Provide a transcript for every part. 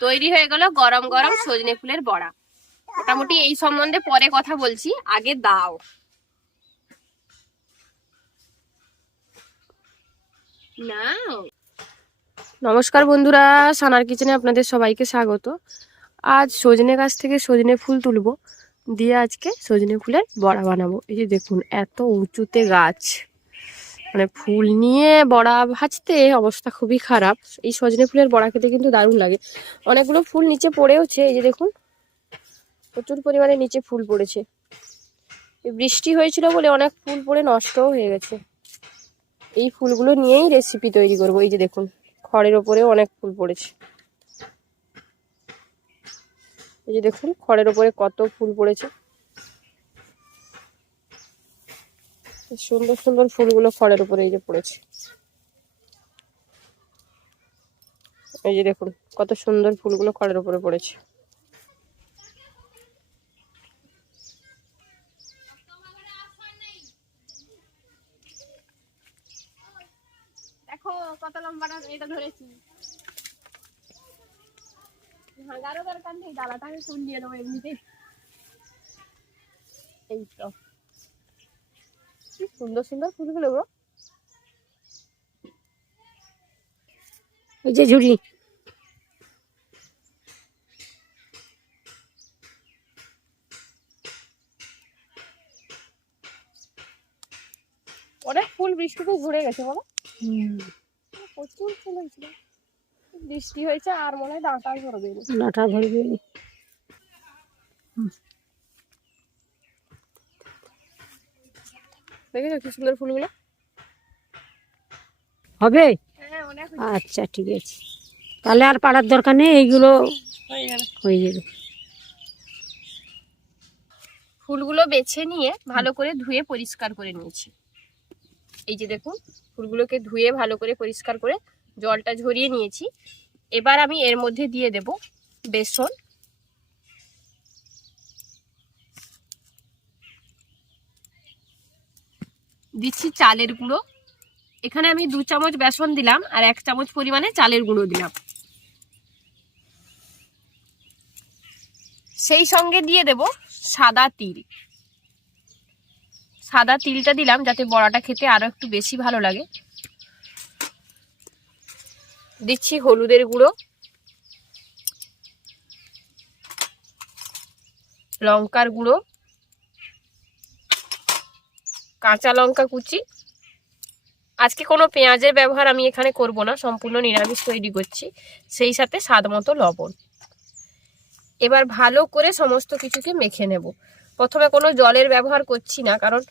তৈরি হয়ে গেল গরম গরম সজনে ফুলের বড়া। মোটামুটি এই সম্বন্ধে পরে কথা বলছি। আগে দাও। নমস্কার বন্ধুরা, সানার কিচেনে আপনাদের সবাইকে স্বাগত। আজ সজনে গাছ থেকে সজনে ফুল তুলবো। দিয়ে আজকে সজনে ফুলের বড়া বানাবো। এই যে দেখুন, এত উঁচুতে গাছ। মানে ফুল নিয়ে বড়া ভাজতে অবস্থা খুবই খারাপ। এই সজনে ফুলের বড়া খেতে কিন্তু দারুণ লাগে। অনেকগুলো ফুল নিচে পড়েওছে, এই যে দেখুন। প্রচুর পরিমাণে নিচে ফুল পড়েছে। বৃষ্টি হয়েছিল বলে অনেক ফুল পড়ে নষ্টও হয়ে গেছে। এই ফুলগুলো নিয়েই রেসিপি তৈরি করব। এই যে দেখুন, খড়ের ওপরেও অনেক ফুল পড়েছে। এই যে দেখুন, খড়ের ওপরে কত ফুল পড়েছে। সুন্দর সুন্দর ফুলগুলো খড়ের উপরে এই যে পড়েছে। এই যে দেখুন, কত সুন্দর ফুলগুলো খড়ের উপরে পড়েছে। দেখো কত লম্বা এটা ধরেছি। ভাঙারও দরকার নেই ডালাটা আমি ফুল এই তো। কি সুন্দর সুন্দর ফুলগুলো গো। ওই যে ঝুড়ি। অনেক ফুল বৃষ্টিতে ঘুরে গেছে বলো। প্রচুর ফুল হয়েছিল। বৃষ্টি হয়েছে আর মনে হয় ডাঁটা ধরবে। লাটা ধরবে দেখেছ কি সুন্দর ফুলগুলো? হবে? হ্যাঁ আচ্ছা ঠিক আছে। তাহলে আর পাড়ার দরকার নেই এইগুলো হয়ে হয়ে যাবে। ফুলগুলো বেছে নিয়ে ভালো করে ধুয়ে পরিষ্কার করে নিয়েছি। এই যে দেখুন ফুলগুলোকে ধুয়ে ভালো করে পরিষ্কার করে জলটা ঝরিয়ে নিয়েছি। এবার আমি এর মধ্যে দিয়ে দেব বেসন। দিচ্ছি চালের গুঁড়ো। এখানে আমি দু চামচ বেসন দিলাম আর এক চামচ পরিমাণে চালের গুঁড়ো দিলাম। সেই সঙ্গে দিয়ে দেব সাদা তিল। সাদা তিলটা দিলাম যাতে বড়াটা খেতে আরও একটু বেশি ভালো লাগে। দিচ্ছি হলুদের গুঁড়ো। লঙ্কার গুঁড়ো। কাঁচা লঙ্কা কুচি। আজকে কোনো পেঁয়াজের ব্যবহার আমি এখানে করব না, সম্পূর্ণ নিরামিষ তৈরি করছি। সেই সাথে স্বাদ মতো লবণ। এবার ভালো করে সমস্ত কিছুকে মেখে নেব। প্রথমে কোনো জলের ব্যবহার করছি না, কারণ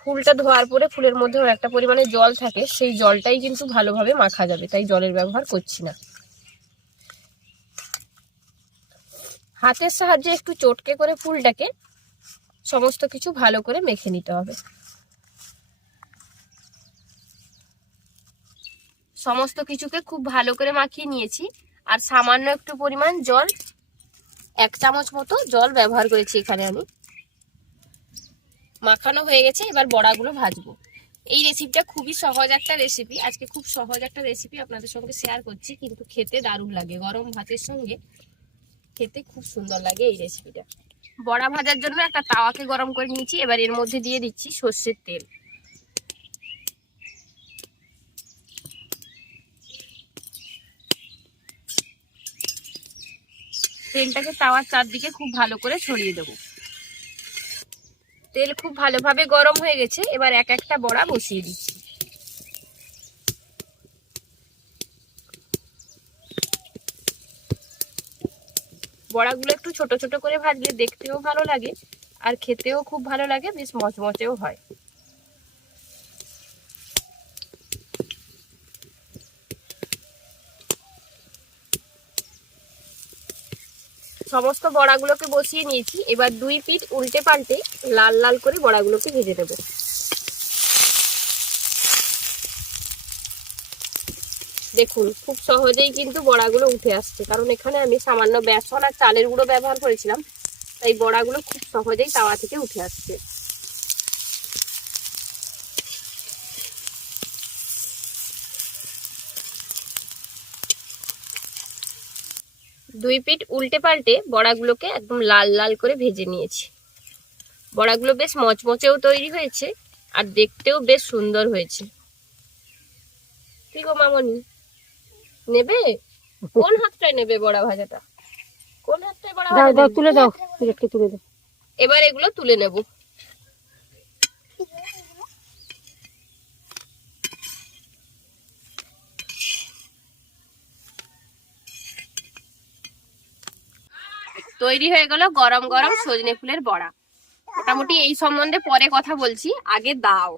ফুলটা ধোয়ার পরে ফুলের মধ্যে একটা পরিমাণে জল থাকে, সেই জলটাই কিন্তু ভালোভাবে মাখা যাবে, তাই জলের ব্যবহার করছি না। হাতের সাহায্যে একটু চটকে করে ফুলটাকে সমস্ত কিছু ভালো করে মেখে নিতে হবে। সমস্ত কিছুকে খুব ভালো করে মাখিয়ে নিয়েছি। আর সামান্য একটু পরিমাণ জল, এক চামচ মতো জল ব্যবহার করেছি এখানে আমি। মাখানো হয়ে গেছে, এবার বড়াগুলো ভাজবো। এই রেসিপিটা খুবই সহজ একটা রেসিপি আজকে খুব সহজ একটা রেসিপি আপনাদের সঙ্গে শেয়ার করছি, কিন্তু খেতে দারুণ লাগে। গরম ভাতের সঙ্গে খেতে খুব সুন্দর লাগে এই রেসিপিটা বড়া ভাজার জন্য একটা তাওয়াকে গরম করে নিয়েছি, এবার এর মধ্যে দিয়ে দিচ্ছি সর্ষের তেল। তেলটাকে তাওয়ার চারদিকে খুব ভালো করে ছড়িয়ে দেবো। তেল খুব ভালোভাবে গরম হয়ে গেছে, এবার এক একটা বড়া বসিয়ে দিচ্ছি। বড়াগুলো একটু ছোট ছোট করে ভাজলে দেখতেও ভালো লাগে, আর খেতেও খুব ভালো লাগে, বেশ মচমচেও হয়। সমস্ত বড়াগুলোকে বসিয়ে নিয়েছি। এবার দুই পিঠ উল্টে পাল্টে লাল লাল করে বড়াগুলোকে ভেজে দেবো দেখুন, খুব সহজেই কিন্তু বড়াগুলো উঠে আসছে। কারণ এখানে আমি সামান্য বেসন আর চালের গুঁড়ো ব্যবহার করেছিলাম, তাই বড়াগুলো খুব সহজেই তাওয়া থেকে উঠে আসছে। দুই পিঠ উল্টে পাল্টে বড়াগুলোকে একদম লাল লাল করে ভেজে নিয়েছি। বড়াগুলো বেশ মচমচেও তৈরি হয়েছে আর দেখতেও বেশ সুন্দর হয়েছে। কি গো মামনি? নেবে? কোন হাতটায় নেবে বড়া ভাজাটা? কোন হাতটায় বড়া দাও তুলে দাও তুলে দাও। এবার এগুলো তুলে নেব। তৈরি হয়ে গেল গরম গরম সজনে ফুলের বড়া। মোটামুটি এই সম্বন্ধে পরে কথা বলছি। আগে দাও।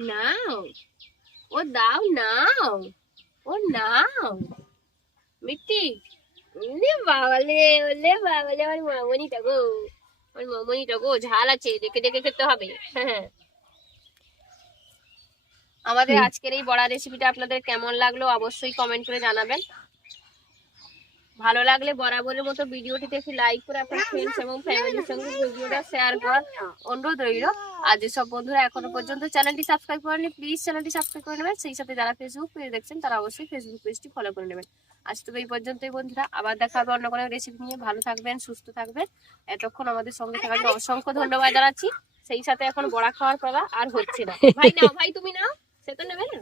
নাও। ও দাও নাও। ও নাও। মিট্টি। ওলে বাবালে ওলে বাবালে আমার মামনিটা গো। আমার মামনিটা গো ঝাল আছে দেখে দেখে খেতে হবে। হ্যাঁ। আমাদের আজকের এই বড়া রেসিপিটা আপনাদের কেমন লাগল অবশ্যই কমেন্ট করে জানাবেন। ভালো লাগলে বরাবরের মতো ভিডিওটিতে একটি লাইক করে আপনার ফ্রেন্ডস এবং ফ্যামিলির সঙ্গে ভিডিওটা শেয়ার করার অনুরোধ রইল। আর যেসব বন্ধুরা এখনও পর্যন্ত চ্যানেলটি সাবস্ক্রাইব করেনি প্লিজ চ্যানেলটি সাবস্ক্রাইব করে নেবেন। সেই সাথে যারা ফেসবুক পেজ দেখছেন তারা অবশ্যই ফেসবুক পেজটি ফলো করে নেবেন। আজ তবে এই পর্যন্তই বন্ধুরা আবার দেখা হবে অন্য কোনো রেসিপি নিয়ে। ভালো থাকবেন সুস্থ থাকবেন। এতক্ষণ আমাদের সঙ্গে থাকার জন্য অসংখ্য ধন্যবাদ জানাচ্ছি। সেই সাথে এখন বড়া খাওয়ার পালা আর হচ্ছে না। ভাই নাও ভাই তুমি নাও। সে তো নেবে না